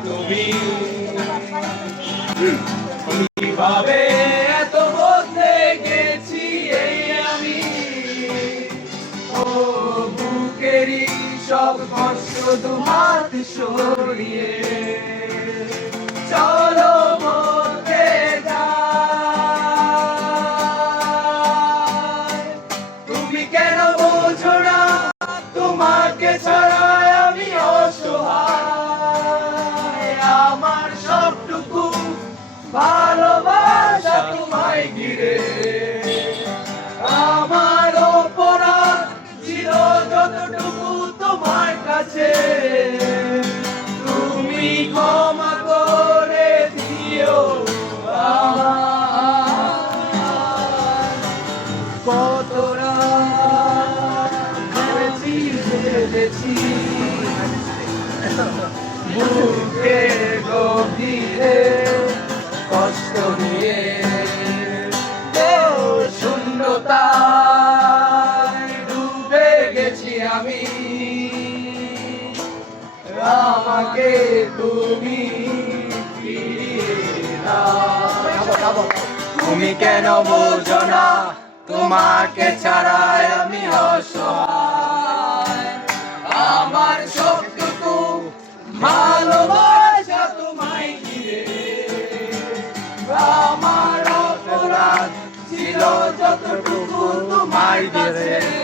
তুমি কিভাবে এত বদলে গেছি এই আমি ও বুকেরই সব কষ্ট দুহাত সরিয়ে চলো বলতে যাই তুমি কেন বোঝো না তোমাকে ছাড়া আমি অসহায় আমার সবটুকু ভালোবাসা তোমায় ঘিরে আমার অপরাধ ছিল যতটুকু তোমার কাছে তুমি ক্ষমা করে দিও কত রাত ভেবেছি বুকের গভীরে কষ্ট নিয়ে শূন্যতায় ডুবে গেছি আমি আমাকে তুমি ফিরিয়ে দাও তুমি কেন বোঝো না তোমাকে ছাড়াই আমি অসহায় আমার সবটুকু ভালোবাসা তোমায় ঘিরে আমার অপরাধ ছিল যতটুকু তোমার কাছে